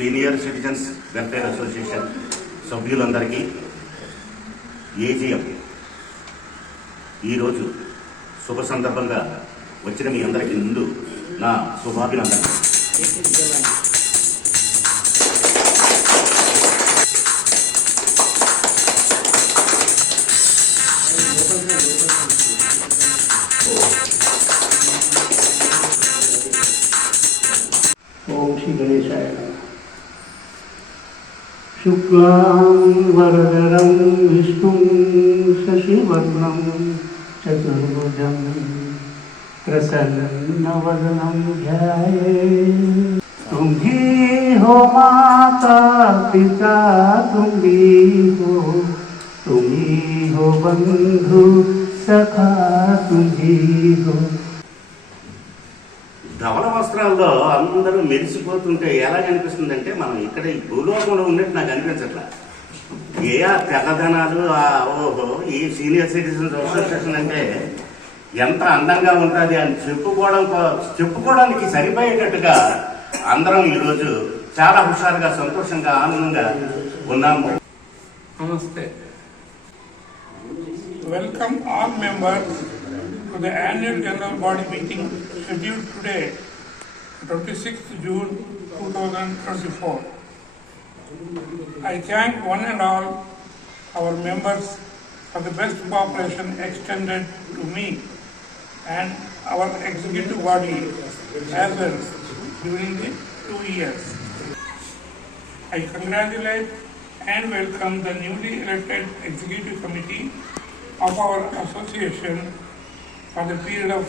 Senior citizens welfare association సభ్యులందరికీ ఏజీఎం ఈరోజు శుభ సందర్భంగా వచ్చిన మీ అందరికీ ముందు నా శుభాభినందనలు. ओम श्री गणेशाय नमः। शुक्लां वरदरं विष्णुं शशिवर्णं चतुर्भुजं प्रसन्नवदनं ध्यायेत्। तुम ही हो माता पिता, तुम ही हो बंधु सखा, तुम ही हो। ధవళ వస్త్రాల్లో అందరూ మెరిసిపోతుంటే ఎలా కనిపిస్తుందంటే మనం ఇక్కడ ఈ భూలోకంలో ఉన్నట్టు నాకు అనిపించట్లా. తెల్లదనాలు ఓహో ఈ సీనియర్ సిటిజన్స్ అసోసియేషన్ అంటే ఎంత అందంగా ఉంటుంది అని చెప్పుకోవడానికి సరిపోయేటట్టుగా అందరం ఈరోజు చాలా హుషారుగా సంతోషంగా ఆనందంగా ఉన్నాము. నమస్తే. Welcome all members to the annual general body meeting scheduled today, 26th June 2024. I thank one and all our members for the best cooperation extended to me and our executive body as well during the 2 years. I congratulate and welcome the newly elected executive committee of our association for the period of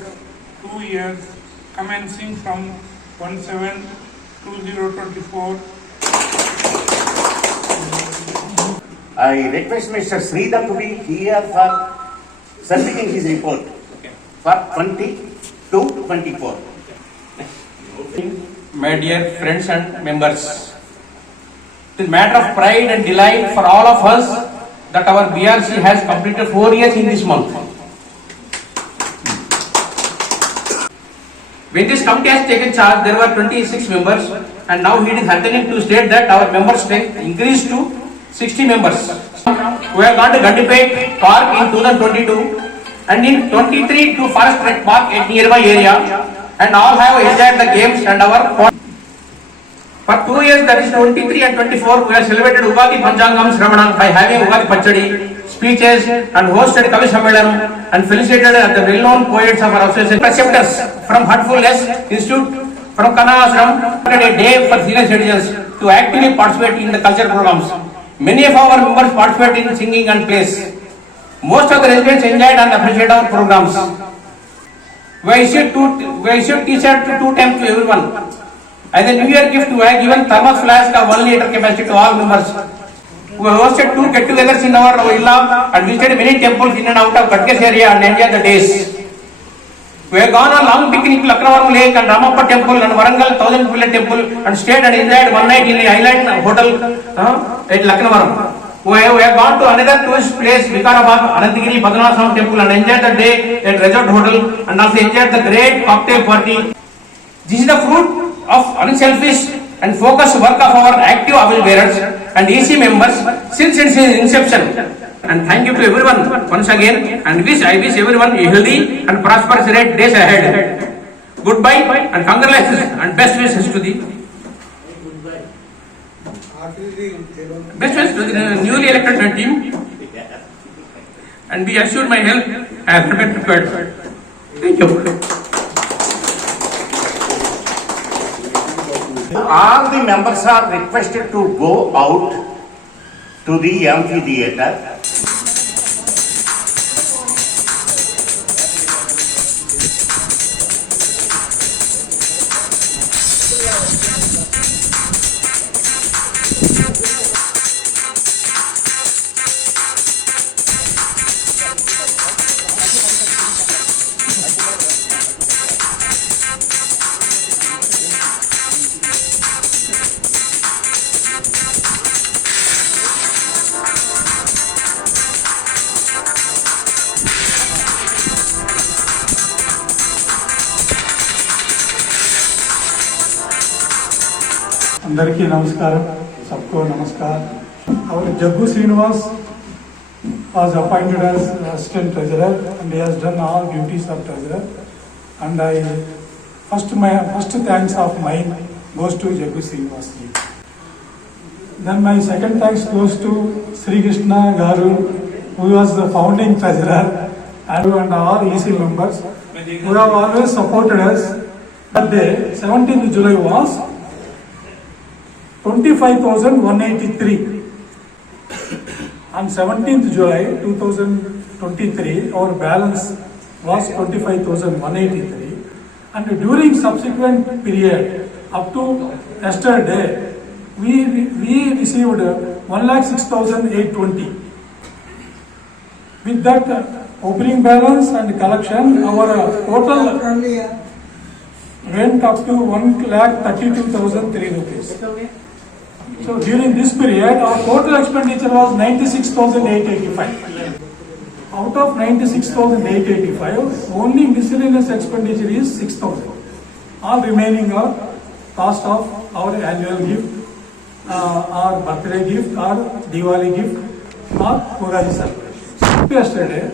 2 years commencing from 1/7/2024. I request Mr. Sridhar to be here for submitting his report for 2022-24. My dear friends and members, it is a matter of pride and delight for all of us that our BRC has completed 4 years in this month. When this committee has taken charge, there were 26 members, and now it is heartening to state that our member strength increased to 60 members. We have gone to Gandipet Park in 2022, and in 23 to Forest Trek Park at nearby area, and all have enjoyed the games and our. For 2 years, that is 23 and 24, we have celebrated Ugadi Panchangam Shravanam by having Ugadi Pachadi, speeches, and hosted Kavi Sammelanam, and felicitated the well-known poets of our association. Preceptors from Heartfulness Institute, from Kana Ashram, a day for senior citizens to actively participate in the culture programs. Many of our members participate in singing and plays. Most of the residents enjoyed and appreciated our programs. We issued t-shirts 2 times to everyone. As a New Year gift, we have given thermos flask of 1 liter capacity to all members. We hosted 2 get-togethers in our villa and visited many temples in and out of Gadkes area and enjoyed the days. We have gone on long picnic to Laknavaram Lake and Ramappa Temple and Warangal 1000 Pillar Temple and stayed and enjoyed one night in the Island Hotel at Laknavaram. We have gone to another tourist place, Vikarabad, Anantagiri Padmanabha Temple, and enjoyed the day at Resort Hotel and also enjoyed the great cocktail party. This is the fruit of unselfish and focused work of our active Abil bearers and EC members since its inception. And thank you to everyone once again, and I wish everyone a healthy and prosperous days ahead. Goodbye and congratulations and best wishes to the newly elected team, and be assured my help I have been prepared. Thank you. All the members are requested to go out to the amphitheater. అందరికీ నమస్కారం. सबको नमस्कार. Our Jaggu Srinivas was appointed as assistant treasurer and he has done all duties of treasurer. And first thanks of mine goes to Jaggu Srinivas ji. Then my second thanks goes to Sri Krishna Garu, who was the founding treasurer, and all EC members who have always supported us. That day, 17th July was 25,183. On 17th July 2023, our balance was 25,183. And during subsequent period, up to yesterday, we received 106,820. With that opening balance and collection, our total went up to 1,32,003 rupees. So during this period, our total expenditure was 96,885. Out of 96,885, only miscellaneous expenditure is 6,000. All remaining are cost of our annual gift, our birthday gift, or Diwali gift, or Ugadi celebration. Yesterday,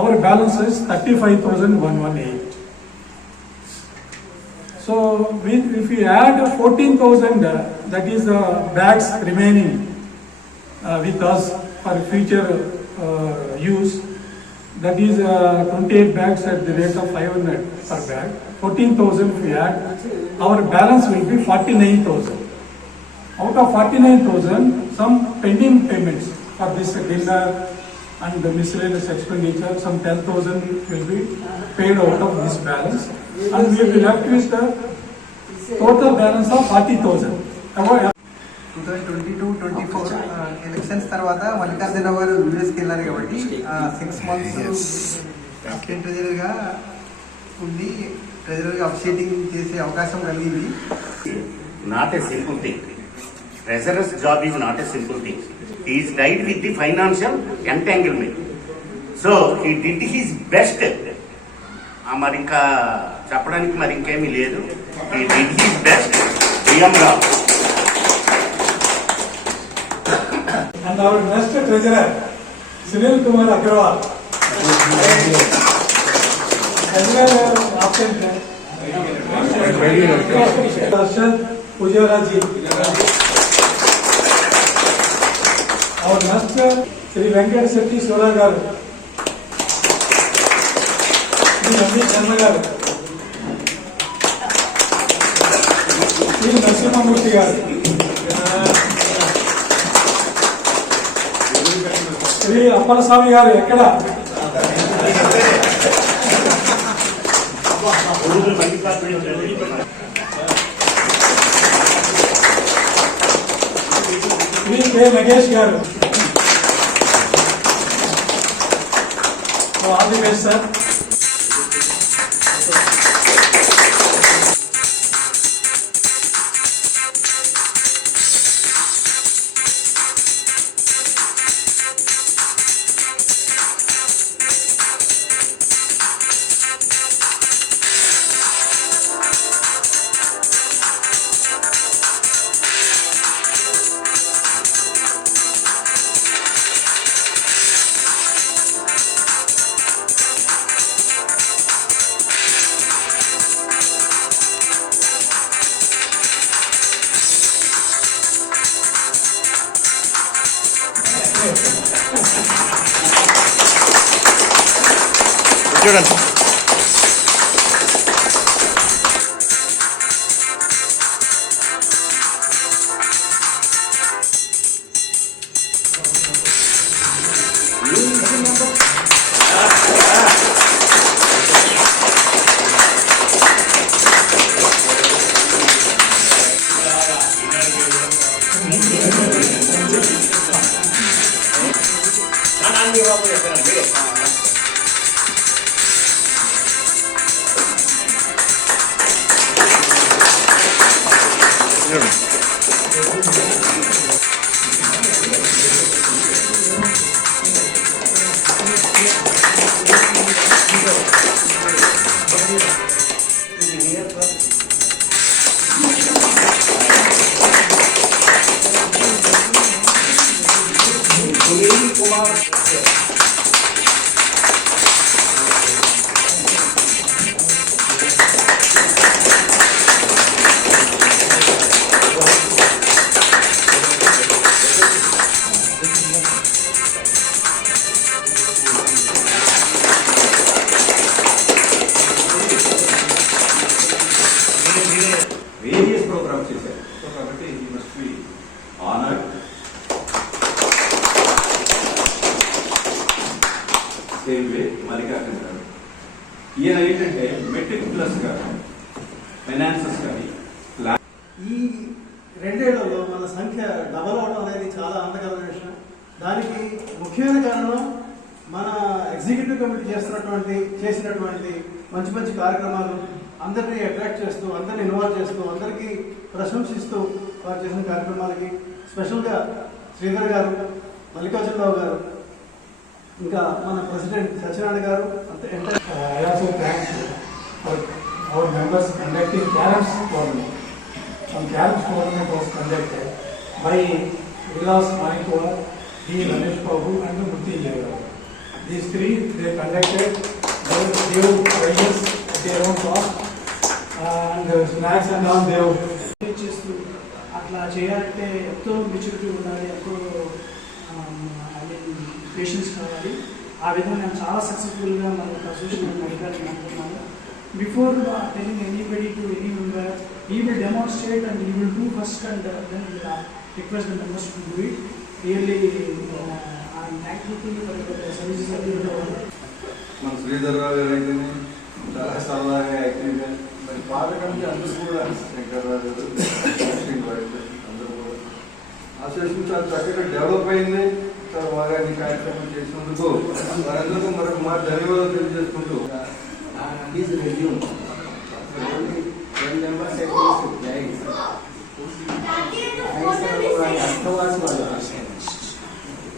our balance is 35,118. So if we add 14,000, that is the bags remaining with us for future use, that is 28 bags at the rate of 500 per bag. 14,000 if we add, our balance will be 49,000. Out of 49,000, some pending payments for this dinner and the miscellaneous expenditure, some 10,000 will be paid out of this balance. And we will be left with the total balance of 40,000. 2022-24 ఎలక్షన్స్ తర్వాత మల్లికార్జున గారు యూఎస్కి వెళ్ళారు కాబట్టి 6 months assistant ట్రెజరర్గా ఉండి ట్రెజరర్గా అప్షేటింగ్ చేసే అవకాశం కలిగింది. Not a simple thing. Treasurer's job is not a simple thing. He is tied with the financial entanglement. So he did his best. మరి ఇంకా చెప్పడానికి మరి ఇంకేమీ లేదు. He did his best. Rao. And our next treasurer, Sunil Kumar Agarwal. Arshad Pujara ji. Our next Sri Venkat Sethi Sora garu. Sri Nandi Sharma garu. Sri Narasimhamurthy garu. Shri అప్పలస్వామి గారు ఎక్కడ? శ్రీ కె నగేష్ గారు. All the best sir. చూడండి. Kumar. Various programmes చేశారు. సో కాబట్టి ఈ must be honoured. Same way Mallikarjuna గారు, ఈయన ఏంటంటే మెట్రిక్యులస్ గా ఫైనాన్సెస్ కానీ ఈ 2 ఏళ్లలో మన సంఖ్య డబల్ అవడం అనేది చాలా ఆనందకరమైన విషయం. దానికి ముఖ్యమైన కారణం మన ఎగ్జిక్యూటివ్ కమిటీ చేసినటువంటి మంచి మంచి కార్యక్రమాలు, అందరినీ అట్రాక్ట్ చేస్తూ, అందరినీ ఇన్వాల్వ్ చేస్తూ, అందరికీ ప్రశంసిస్తూ వారు చేసిన కార్యక్రమాలకి స్పెషల్గా శ్రీధర్ గారు, మల్లికార్జునరావు గారు, ఇంకా మన ప్రెసిడెంట్ సత్యనారాయణ గారు, I also thank for our members conducting caroms tournament. Some caroms tournament was conducted by Vilas Manikova, D. Ramesh Babu and Murthy Jayagaru. These 3 they conducted. They gave prizes at their own cost and snacks and all they చేస్తూ అట్లా చేయాలంటే ఎంతో మెచ్యూరిటీ ఉండాలి, ఎంతో పేషెన్స్ కావాలి. ఆ విధంగా నేను చాలా సక్సెస్ఫుల్గా మన అసోసియేషన్ అధికారులు అనుకుంటున్నాను. Before telling anybody to any member, he will demonstrate and he will do first and then we will request the members to do it. Really, I am thankful for the services that you have done. మన శ్రీధర్ రావు గారు అయితే చాలా సరదాగా యాక్టివ్గా, మరి పాత కమిటీ అందరూ కూడా శంకర్రావు గారు అందరూ కూడా అసోసియేషన్ చాలా చక్కగా డెవలప్ అయింది. చాలా బాగా ఈ కార్యక్రమం చేసినందుకు వారందరికీ మరొక మాట ధన్యవాదాలు తెలియజేసుకుంటూ His resume. 10 members against Jags.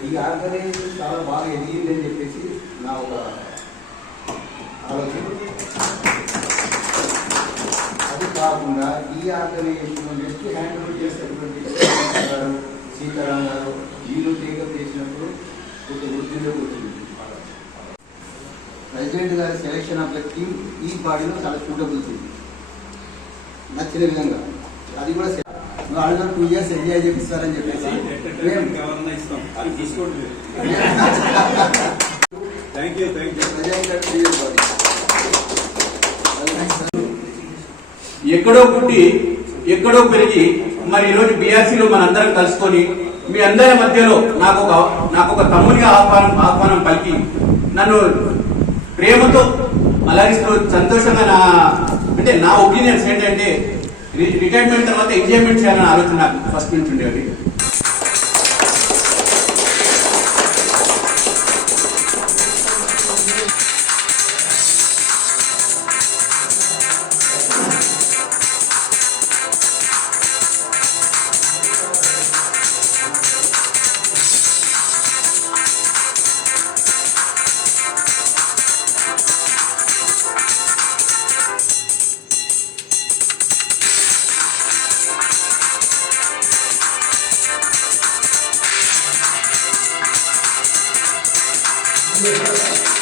ఈ ఆర్గనైజేషన్ చాలా బాగా ఎదిగిందని చెప్పేసి నా ఒక ఆలోచన. అది కాకుండా ఈ ఆర్గనైజేషన్ నెక్స్ట్ హ్యాండిల్ చేసేటువంటి సీతారాం గారు వీళ్ళు టేకప్ చేసినప్పుడు కొంచెం వృద్ధిలోకి వచ్చింది. ప్రెసిడెంట్ గారి సెలెక్షన్ ఆఫ్ ద టీమ్ ఈ బాడీలో చాలా సూటబుల్ టీమ్ నచ్చిన విధంగా అది కూడా వాళ్ళు 2 years ఎంజాయ్ చేపిస్తారని చెప్పేసి ఎక్కడో పుట్టి ఎక్కడో పెరిగి మరి ఈరోజు బీఆర్సీలో మనందరం కలుసుకొని మీ అందరి మధ్యలో నాకు ఒక తమ్మునిగా ఆహ్వానం పలికి నన్ను ప్రేమతో అలరిస్తూ సంతోషంగా నా ఒపీనియన్స్ ఏంటంటే రిటైర్మెంట్ తర్వాత ఎంజాయ్మెంట్ చేయాలని ఆలోచన నాకు ఫస్ట్ నుంచి ఉండేది. Yes.